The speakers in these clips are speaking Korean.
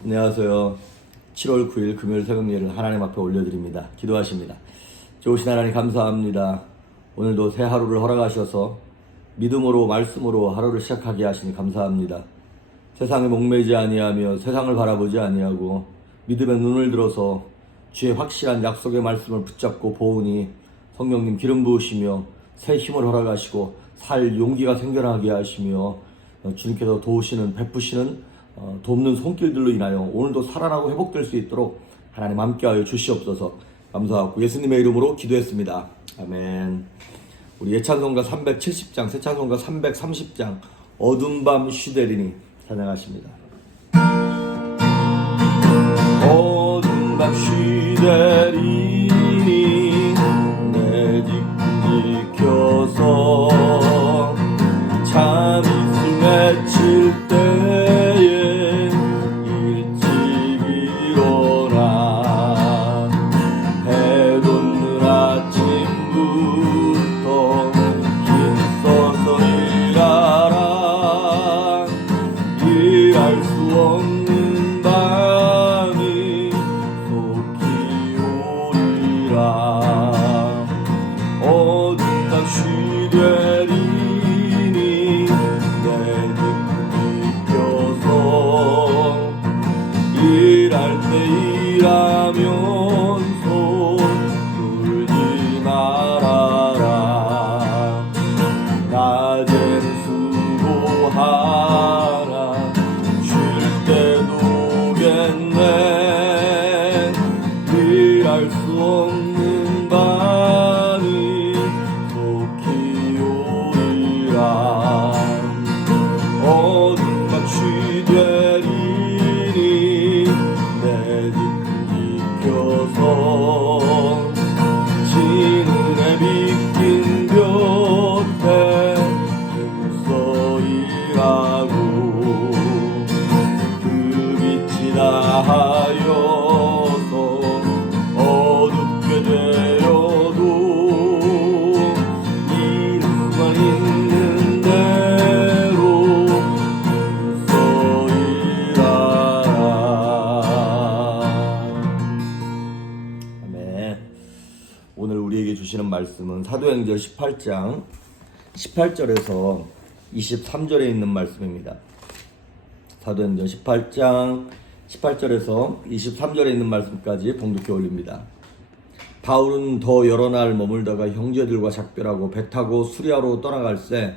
안녕하세요. 7월 9일 금요일 새벽 예를 하나님 앞에 올려드립니다. 기도하십니다. 좋으신 하나님 감사합니다. 오늘도 새 하루를 허락하셔서 믿음으로 말씀으로 하루를 시작하게 하시니 감사합니다. 세상에 목매지 아니하며 세상을 바라보지 아니하고 믿음의 눈을 들어서 주의 확실한 약속의 말씀을 붙잡고 보으니 성령님 기름 부으시며 새 힘을 허락하시고 살 용기가 생겨나게 하시며 어, 주님께서 도우시는 베푸시는 어, 돕는 손길들로 인하여 오늘도 살아나고 회복될 수 있도록 하나님 함께하여 주시옵소서 감사하고 예수님의 이름으로 기도했습니다. 아멘. 우리 예찬송가 370장, 새찬송가 330장 어둠 밤 쉬되리니 찬양하십니다. 어둠 밤 쉬되리니 내뒷 지켜서 사도행전 18장 18절에서 23절에 있는 말씀입니다. 사도행전 18장 18절에서 23절에 있는 말씀까지 봉독해 올립니다. 바울은 더 여러 날 머물다가 형제들과 작별하고 배 타고 수리아로 떠나갈새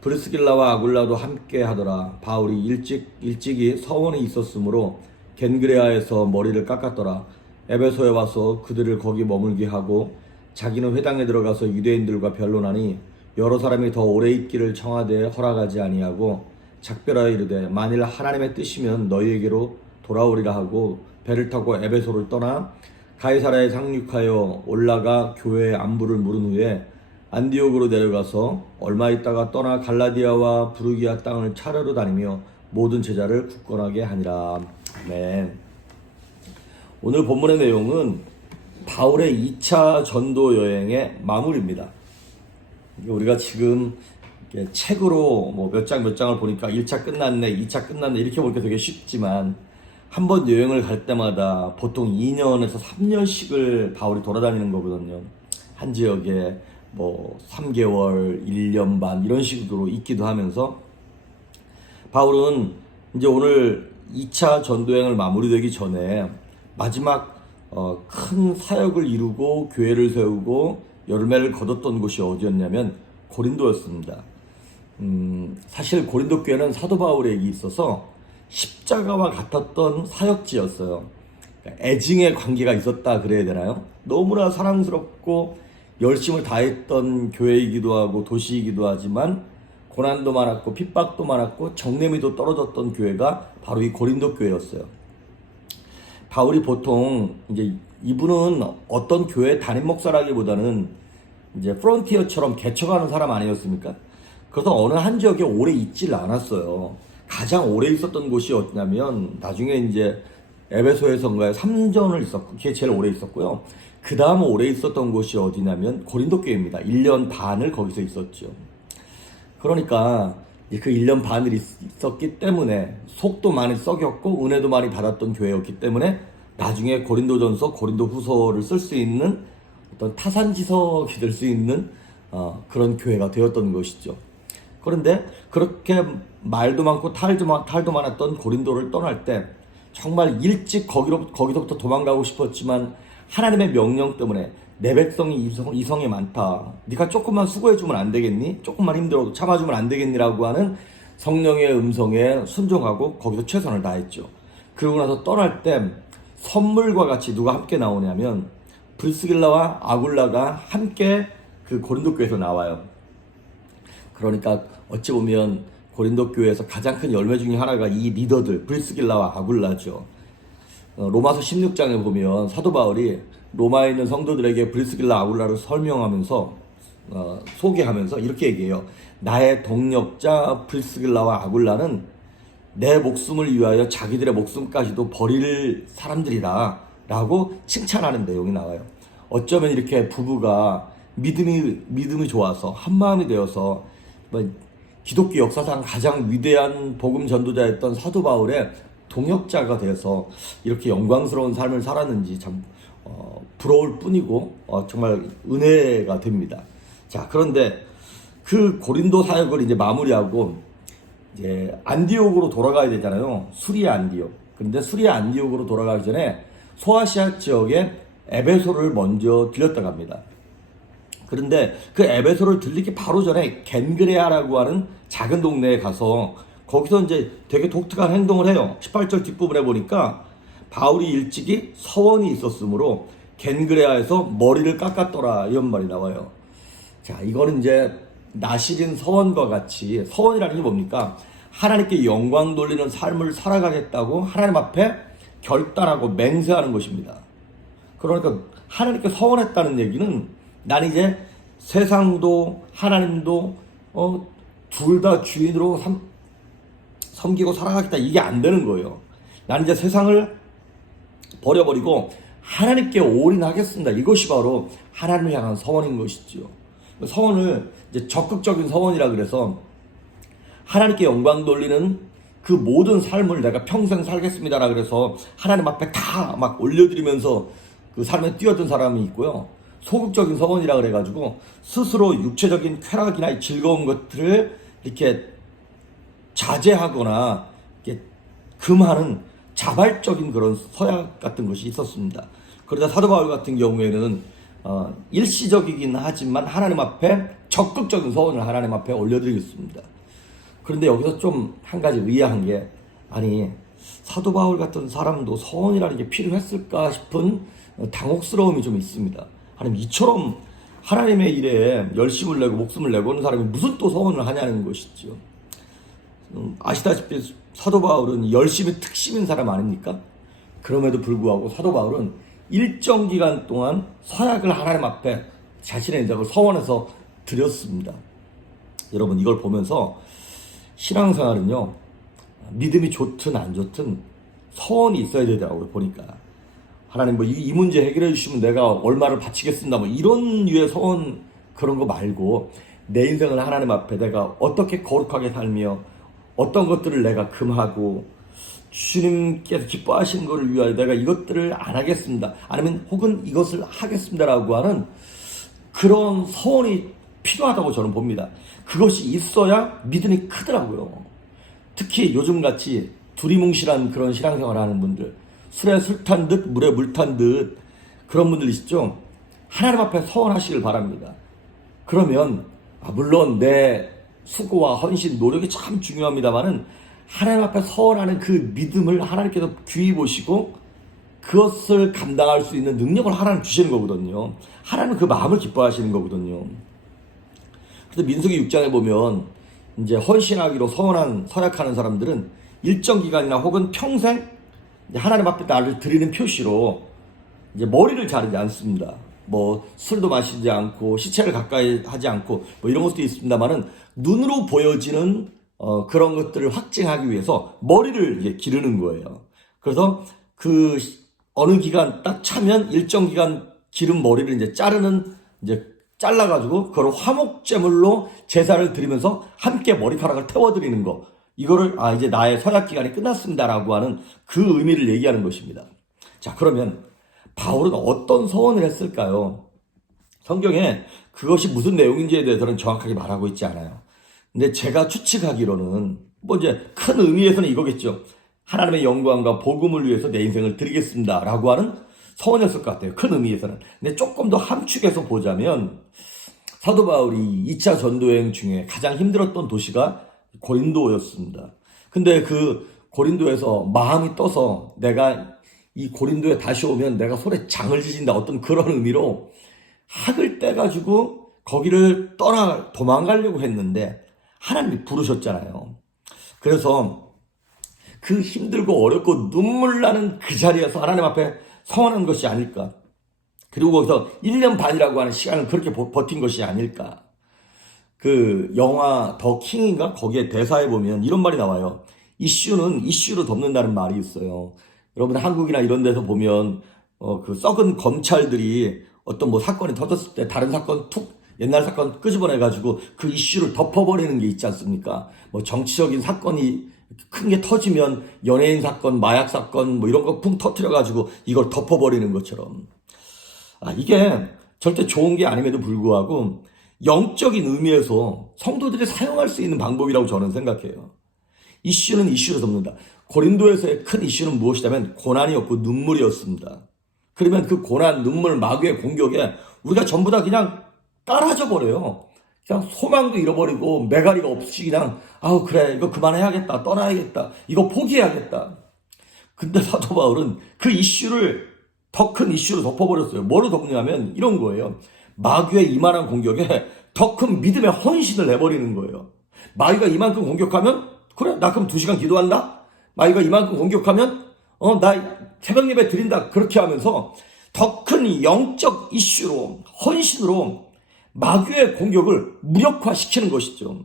브리스길라와 아굴라도 함께 하더라. 바울이 일찍 일찍이 서원에 있었으므로 겐그레아에서 머리를 깎았더라. 에베소에 와서 그들을 거기 머물게 하고 자기는 회당에 들어가서 유대인들과 변론하니 여러 사람이 더 오래 있기를 청하되 허락하지 아니하고 작별하여 이르되 만일 하나님의 뜻이면 너희에게로 돌아오리라 하고 배를 타고 에베소를 떠나 가이사라에 상륙하여 올라가 교회의 안부를 물은 후에 안디옥으로 내려가서 얼마 있다가 떠나 갈라디아와 부르기아 땅을 차례로 다니며 모든 제자를 굳건하게 하니라. 아멘. 오늘 본문의 내용은 바울의 2차 전도 여행의 마무리입니다. 우리가 지금 책으로 뭐 몇 장 몇 장을 보니까 1차 끝났네, 2차 끝났네 이렇게 보니까 되게 쉽지만 한 번 여행을 갈 때마다 보통 2년에서 3년씩을 바울이 돌아다니는 거거든요. 한 지역에 뭐 3개월, 1년 반 이런 식으로 있기도 하면서 바울은 이제 오늘 2차 전도여행을 마무리되기 전에 마지막 어, 큰 사역을 이루고 교회를 세우고 열매를 거뒀던 곳이 어디였냐면 고린도였습니다. 음, 사실 고린도 교회는 사도 바울에게 있어서 십자가와 같았던 사역지였어요. 그러니까 애증의 관계가 있었다 그래야 되나요? 너무나 사랑스럽고 열심을 다했던 교회이기도 하고 도시이기도 하지만 고난도 많았고 핍박도 많았고 정내미도 떨어졌던 교회가 바로 이 고린도 교회였어요. 바울이 보통 이제 이분은 어떤 교회 담임 목사라기보다는 이제 프론티어처럼 개척하는 사람 아니었습니까? 그래서 어느 한 지역에 오래 있질 않았어요. 가장 오래 있었던 곳이 어디냐면 나중에 이제 에베소에선가에 3전을 있었고 그게 제일 오래 있었고요. 그 다음 오래 있었던 곳이 어디냐면 고린도 교회입니다. 1년 반을 거기서 있었죠. 그러니까 그 1년 반을 있- 있었기 때문에 속도 많이 썩였고 은혜도 많이 받았던 교회였기 때문에 나중에 고린도전서, 고린도후서를 쓸 수 있는 어떤 타산지석이 될 수 있는 어, 그런 교회가 되었던 것이죠. 그런데 그렇게 말도 많고 탈도, 많, 탈도 많았던 고린도를 떠날 때 정말 일찍 거기로, 거기서부터 도망가고 싶었지만 하나님의 명령 때문에 내 백성이 이성, 이성이 많다. 네가 조금만 수고해주면 안 되겠니? 조금만 힘들어도 참아주면 안 되겠니라고 하는 성령의 음성에 순종하고 거기서 최선을 다했죠. 그러고 나서 떠날 때 선물과 같이 누가 함께 나오냐면 브리스길라와 아굴라가 함께 그 고린도 교회에서 나와요. 그러니까 어찌 보면 고린도 교회에서 가장 큰 열매 중에 하나가 이 리더들 브리스길라와 아굴라죠. 어, 로마서 16장에 보면 사도 바울이 로마에 있는 성도들에게 브리스길라 아굴라를 설명하면서 어, 소개하면서 이렇게 얘기해요. 나의 동력자 브리스길라와 아굴라는 내 목숨을 위하여 자기들의 목숨까지도 버릴 사람들이다 라고 칭찬하는 내용이 나와요. 어쩌면 이렇게 부부가 믿음이, 믿음이 좋아서 한 마음이 되어서 뭐 기독교 역사상 가장 위대한 복음 전도자였던 사도 바울의 동역자가 돼서 이렇게 영광스러운 삶을 살았는지 참 어, 부러울 뿐이고 어, 정말 은혜가 됩니다. 자 그런데 그 고린도 사역을 이제 마무리하고 이제 안디옥으로 돌아가야 되잖아요. 수리아 안디옥. 그런데 수리아 안디옥으로 돌아가기 전에 소아시아 지역에 에베소를 먼저 들렸다 갑니다. 그런데 그 에베소를 들리기 바로 전에 겐그레아라고 하는 작은 동네에 가서 거기서 이제 되게 독특한 행동을 해요. 18절 뒷부분에 보니까 바울이 일찍이 서원이 있었으므로 겐그레아에서 머리를 깎았더라 이런 말이 나와요. 자, 이거는 이제 나시린 서원과 같이 서원이라는 게 뭡니까? 하나님께 영광 돌리는 삶을 살아가겠다고 하나님 앞에 결단하고 맹세하는 것입니다. 그러니까 하나님께 서원했다는 얘기는 난 이제 세상도 하나님도 어, 둘 다 주인으로 삼, 섬기고 살아가겠다 이게 안 되는 거예요. 난 이제 세상을 버려버리고 하나님께 올인하겠습니다. 이것이 바로 하나님을 향한 서원인 것이죠. 서원을 이제 적극적인 서원이라 그래서 하나님께 영광 돌리는 그 모든 삶을 내가 평생 살겠습니다라 그래서 하나님 앞에 다 막 올려드리면서 그 삶에 뛰어든 사람이 있고요. 소극적인 서원이라 그래가지고 스스로 육체적인 쾌락이나 즐거운 것들을 이렇게 자제하거나 금하는 자발적인 그런 서약 같은 것이 있었습니다. 그러다 사도 바울 같은 경우에는 어, 일시적이긴 하지만 하나님 앞에 적극적인 서원을 하나님 앞에 올려드리겠습니다. 그런데 여기서 좀 한 가지 의아한 게 아니 사도 바울 같은 사람도 서원이라는 게 필요했을까 싶은 당혹스러움이 좀 있습니다. 하나님 이처럼 하나님의 일에 열심을 내고 목숨을 내고 하는 사람이 무슨 또 서원을 하냐는 것이죠. 음, 아시다시피 사도 바울은 열심히 특심인 사람 아닙니까? 그럼에도 불구하고 사도 바울은 일정 기간 동안 서약을 하나님 앞에 자신의 인생을 서원해서 드렸습니다. 여러분 이걸 보면서 신앙생활은요 믿음이 좋든 안 좋든 서원이 있어야 되더라고요 보니까 하나님 뭐 이 문제 해결해 주시면 내가 얼마를 바치겠습니다 뭐 이런 류의 서원 그런 거 말고 내 인생을 하나님 앞에 내가 어떻게 거룩하게 살며 어떤 것들을 내가 금하고 주님께서 기뻐하시는 것을 위하여 내가 이것들을 안 하겠습니다 아니면 혹은 이것을 하겠습니다라고 하는 그런 서원이 필요하다고 저는 봅니다. 그것이 있어야 믿음이 크더라고요. 특히 요즘같이 두리뭉실한 그런 신앙생활 하는 분들, 술에 술 탄 듯, 물에 물 탄 듯, 그런 분들 있죠? 하나님 앞에 서원하시길 바랍니다. 그러면, 아, 물론 내 수고와 헌신, 노력이 참 중요합니다만은, 하나님 앞에 서원하는 그 믿음을 하나님께서 귀히 보시고, 그것을 감당할 수 있는 능력을 하나님 주시는 거거든요. 하나님 그 마음을 기뻐하시는 거거든요. 그래서 민수기 6장에 보면 이제 헌신하기로 서원한 서약하는 사람들은 일정 기간이나 혹은 평생 하나님 앞에 나를 드리는 표시로 이제 머리를 자르지 않습니다. 뭐 술도 마시지 않고 시체를 가까이 하지 않고 뭐 이런 것도 있습니다만은 눈으로 보여지는 어, 그런 것들을 확증하기 위해서 머리를 이제 기르는 거예요. 그래서 그 어느 기간 딱 차면 일정 기간 기른 머리를 이제 자르는 이제 잘라가지고 그걸 화목제물로 제사를 드리면서 함께 머리카락을 태워드리는 거. 이거를 아 이제 나의 서약 기간이 끝났습니다라고 하는 그 의미를 얘기하는 것입니다. 자 그러면 바울은 어떤 서원을 했을까요? 성경에 그것이 무슨 내용인지에 대해서는 정확하게 말하고 있지 않아요. 근데 제가 추측하기로는 뭐 이제 큰 의미에서는 이거겠죠. 하나님의 영광과 복음을 위해서 내 인생을 드리겠습니다라고 하는 서원이었을 것 같아요. 큰 의미에서는. 근데 조금 더 함축해서 보자면 사도 바울이 2차 전도 여행 중에 가장 힘들었던 도시가 고린도였습니다. 근데 그 고린도에서 마음이 떠서 내가 이 고린도에 다시 오면 내가 손에 장을 지진다 어떤 그런 의미로 학을 떼가지고 거기를 떠나 도망가려고 했는데 하나님이 부르셨잖아요. 그래서 그 힘들고 어렵고 눈물 나는 그 자리에서 하나님 앞에 성원한 것이 아닐까. 그리고 거기서 1년 반이라고 하는 시간을 그렇게 버- 버틴 것이 아닐까. 그 영화 더 킹인가 거기에 대사에 보면 이런 말이 나와요. 이슈는 이슈로 덮는다는 말이 있어요. 여러분 한국이나 이런 데서 보면 어 그 썩은 검찰들이 어떤 뭐 사건이 터졌을 때 다른 사건 툭 옛날 사건 끄집어내 가지고 그 이슈를 덮어버리는 게 있지 않습니까? 뭐 정치적인 사건이 큰 게 터지면 연예인 사건, 마약 사건 뭐 이런 거 풍 터트려 가지고 이걸 덮어버리는 것처럼 아, 이게 절대 좋은 게 아님에도 불구하고 영적인 의미에서 성도들이 사용할 수 있는 방법이라고 저는 생각해요. 이슈는 이슈로 덮는다. 고린도에서의 큰 이슈는 무엇이냐면 고난이었고 눈물이었습니다. 그러면 그 고난, 눈물, 마귀의 공격에 우리가 전부 다 그냥 깔아져 버려요. 그냥 소망도 잃어버리고 메가리가 없이 그냥 아우 그래 이거 그만해야겠다 떠나야겠다 이거 포기해야겠다. 근데 사도 바울은 그 이슈를 더 큰 이슈로 덮어버렸어요. 뭐로 덮냐면 이런 거예요. 마귀의 이만한 공격에 더 큰 믿음의 헌신을 내버리는 거예요. 마귀가 이만큼 공격하면 그래 나 그럼 두 시간 기도한다. 마귀가 이만큼 공격하면 어 나 새벽 예배 드린다 그렇게 하면서 더 큰 영적 이슈로 헌신으로 마귀의 공격을 무력화시키는 것이죠.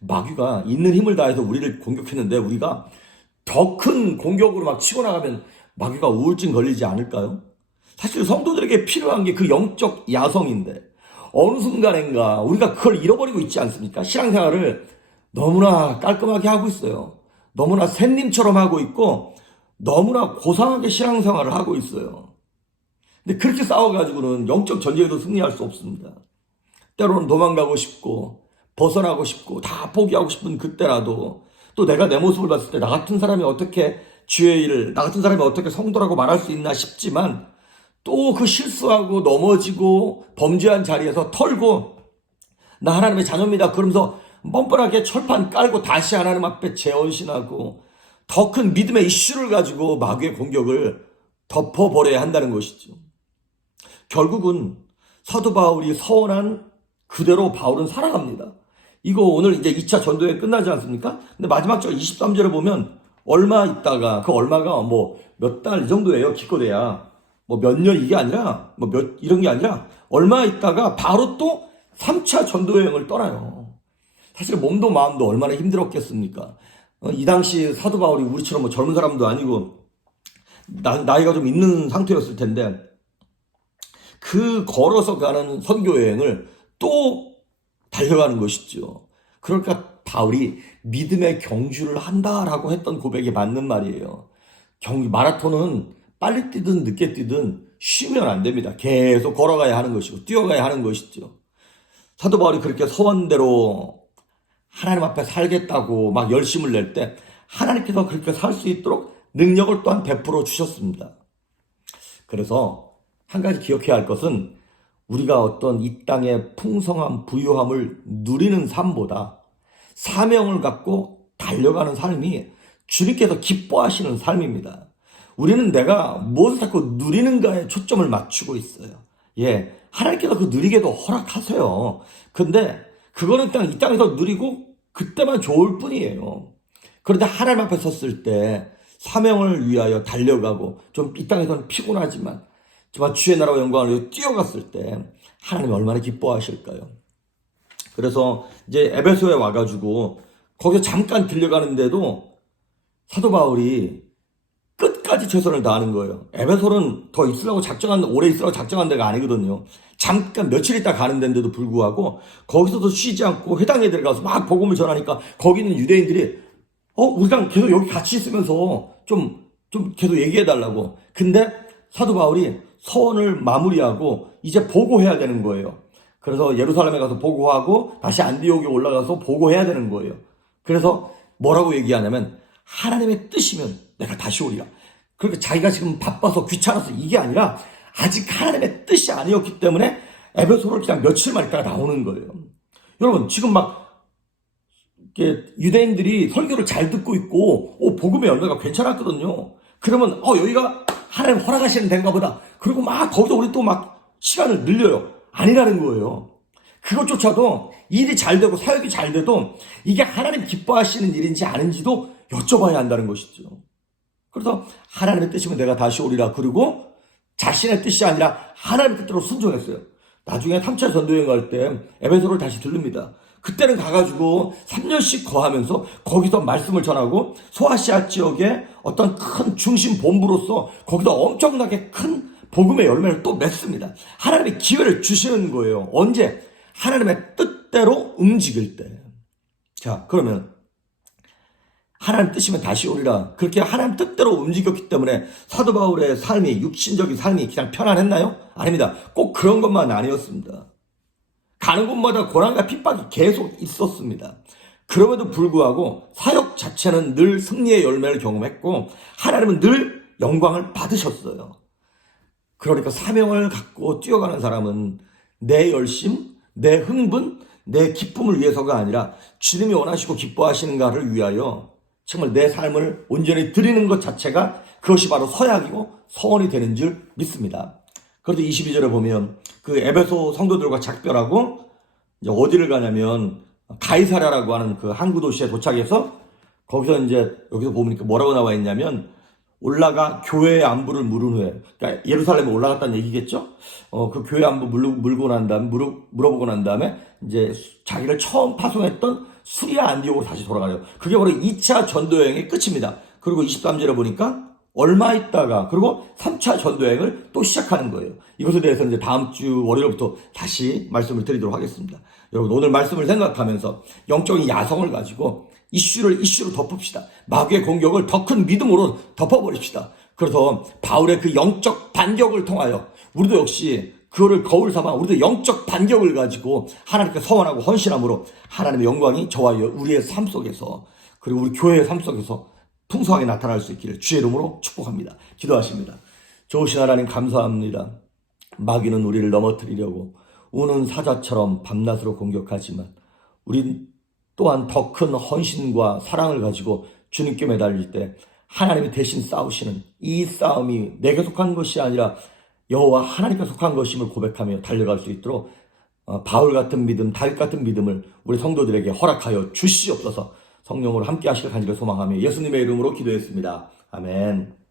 마귀가 있는 힘을 다해서 우리를 공격했는데 우리가 더 큰 공격으로 막 치고 나가면 마귀가 우울증 걸리지 않을까요? 사실 성도들에게 필요한 게 그 영적 야성인데 어느 순간인가 우리가 그걸 잃어버리고 있지 않습니까? 신앙생활을 너무나 깔끔하게 하고 있어요. 너무나 샌님처럼 하고 있고 너무나 고상하게 신앙생활을 하고 있어요. 근데 그렇게 싸워가지고는 영적 전쟁에도 승리할 수 없습니다. 때로는 도망가고 싶고 벗어나고 싶고 다 포기하고 싶은 그때라도 또 내가 내 모습을 봤을 때 나 같은 사람이 어떻게 주의 일을 나 같은 사람이 어떻게 성도라고 말할 수 있나 싶지만 또 그 실수하고 넘어지고 범죄한 자리에서 털고 나 하나님의 자녀입니다. 그러면서 뻔뻔하게 철판 깔고 다시 하나님 앞에 재언신하고 더 큰 믿음의 이슈를 가지고 마귀의 공격을 덮어버려야 한다는 것이죠. 결국은 사도 바울이 서원한 그대로 바울은 살아갑니다. 이거 오늘 이제 2차 전도회 끝나지 않습니까? 근데 마지막 절 23절에 보면 얼마 있다가 그 얼마가 뭐 몇 달 이 정도예요. 기껏해야 뭐 몇 년 이게 아니라 뭐 몇 이런 게 아니라 얼마 있다가 바로 또 3차 전도여행을 떠나요. 사실 몸도 마음도 얼마나 힘들었겠습니까? 어, 이 당시 사도 바울이 우리처럼 뭐 젊은 사람도 아니고 나, 나이가 좀 있는 상태였을 텐데 그 걸어서 가는 선교 여행을 또 달려가는 것이죠. 그러니까 바울이 믿음의 경주를 한다라고 했던 고백이 맞는 말이에요. 경 마라톤은 빨리 뛰든 늦게 뛰든 쉬면 안 됩니다. 계속 걸어가야 하는 것이고 뛰어가야 하는 것이죠. 사도 바울이 그렇게 서원대로 하나님 앞에 살겠다고 막 열심을 낼 때 하나님께서 그렇게 살 수 있도록 능력을 또한 베풀어 주셨습니다. 그래서 한 가지 기억해야 할 것은 우리가 어떤 이 땅의 풍성한 부유함을 누리는 삶보다 사명을 갖고 달려가는 삶이 주님께서 기뻐하시는 삶입니다. 우리는 내가 무엇을 자꾸 누리는가에 초점을 맞추고 있어요. 예. 하나님께서 그 누리게도 허락하세요. 근데 그거는 그냥 이 땅에서 누리고 그때만 좋을 뿐이에요. 그런데 하나님 앞에 섰을 때 사명을 위하여 달려가고 좀 이 땅에서는 피곤하지만 정말 주의 나라와 영광을 위해 뛰어갔을 때 하나님이 얼마나 기뻐하실까요? 그래서 이제 에베소에 와가지고 거기서 잠깐 들려가는데도 사도 바울이 끝까지 최선을 다하는 거예요. 에베소는 더 있으라고 작정한, 오래 있으라고 작정한 데가 아니거든요. 잠깐 며칠 있다 가는 데인데도 불구하고 거기서도 쉬지 않고 회당에 들어가서 막 복음을 전하니까 거기 있는 유대인들이 어, 우리랑 계속 여기 같이 있으면서 좀, 좀 계속 얘기해 달라고. 근데 사도 바울이 서원을 마무리하고 이제 보고해야 되는 거예요. 그래서 예루살렘에 가서 보고하고 다시 안디옥에 올라가서 보고해야 되는 거예요. 그래서 뭐라고 얘기하냐면 하나님의 뜻이면 내가 다시 오리라. 그러니까 자기가 지금 바빠서 귀찮아서 이게 아니라 아직 하나님의 뜻이 아니었기 때문에 에베소를 그냥 며칠만 있다가 나오는 거예요. 여러분 지금 막 유대인들이 설교를 잘 듣고 있고 오, 복음의 열매가 괜찮았거든요. 그러면 어 여기가 하나님 허락하시는 데인가 보다. 그리고 막 거기서 우리 또 막 시간을 늘려요. 아니라는 거예요. 그것조차도 일이 잘 되고 사역이 잘 돼도 이게 하나님 기뻐하시는 일인지 아닌지도 여쭤봐야 한다는 것이죠. 그래서 하나님의 뜻이면 내가 다시 오리라. 그리고 자신의 뜻이 아니라 하나님의 뜻대로 순종했어요. 나중에 3차 전도여행 갈 때 에베소를 다시 들릅니다. 그때는 가가지고 3년씩 거하면서 거기서 말씀을 전하고 소아시아 지역의 어떤 큰 중심 본부로서 거기다 엄청나게 큰 복음의 열매를 또 맺습니다. 하나님의 기회를 주시는 거예요. 언제? 하나님의 뜻대로 움직일 때. 자, 그러면 하나님 뜻이면 다시 오리라. 그렇게 하나님 뜻대로 움직였기 때문에 사도 바울의 삶이 육신적인 삶이 그냥 편안했나요? 아닙니다. 꼭 그런 것만 아니었습니다. 가는 곳마다 고난과 핍박이 계속 있었습니다. 그럼에도 불구하고 사역 자체는 늘 승리의 열매를 경험했고 하나님은 늘 영광을 받으셨어요. 그러니까 사명을 갖고 뛰어가는 사람은 내 열심, 내 흥분, 내 기쁨을 위해서가 아니라 주님이 원하시고 기뻐하시는가를 위하여 정말 내 삶을 온전히 드리는 것 자체가 그것이 바로 서약이고 서원이 되는 줄 믿습니다. 그래도 22절에 보면 그 에베소 성도들과 작별하고 이제 어디를 가냐면 가이사라라고 하는 그 항구 도시에 도착해서 거기서 이제 여기서 보니까 뭐라고 나와 있냐면 올라가 교회의 안부를 물은 후에 그러니까 예루살렘에 올라갔다는 얘기겠죠. 어 그 교회 안부 물고, 난 다음 물어, 물어보고 난 다음에 이제 자기를 처음 파송했던 수리아 안디옥으로 다시 돌아가요. 그게 바로 2차 전도 여행의 끝입니다. 그리고 23절에 보니까 얼마 있다가 그리고 3차 전도 여행을 또 시작하는 거예요. 이것에 대해서 이제 다음 주 월요일부터 다시 말씀을 드리도록 하겠습니다. 여러분 오늘 말씀을 생각하면서 영적인 야성을 가지고 이슈를 이슈로 덮읍시다. 마귀의 공격을 더 큰 믿음으로 덮어버립시다. 그래서 바울의 그 영적 반격을 통하여 우리도 역시 그거를 거울 삼아 우리도 영적 반격을 가지고 하나님께 서원하고 헌신함으로 하나님의 영광이 저와 우리의 삶 속에서 그리고 우리 교회의 삶 속에서 풍성하게 나타날 수 있기를 주의 이름으로 축복합니다. 기도하십니다. 좋으신 하나님 감사합니다. 마귀는 우리를 넘어뜨리려고 우는 사자처럼 밤낮으로 공격하지만 우린 또한 더 큰 헌신과 사랑을 가지고 주님께 매달릴 때 하나님이 대신 싸우시는 이 싸움이 내게 속한 것이 아니라 여호와 하나님께 속한 것임을 고백하며 달려갈 수 있도록 어, 바울 같은 믿음, 다윗 같은 믿음을 우리 성도들에게 허락하여 주시옵소서 성령으로 함께 하실 간절히 소망하며 예수님의 이름으로 기도했습니다. 아멘.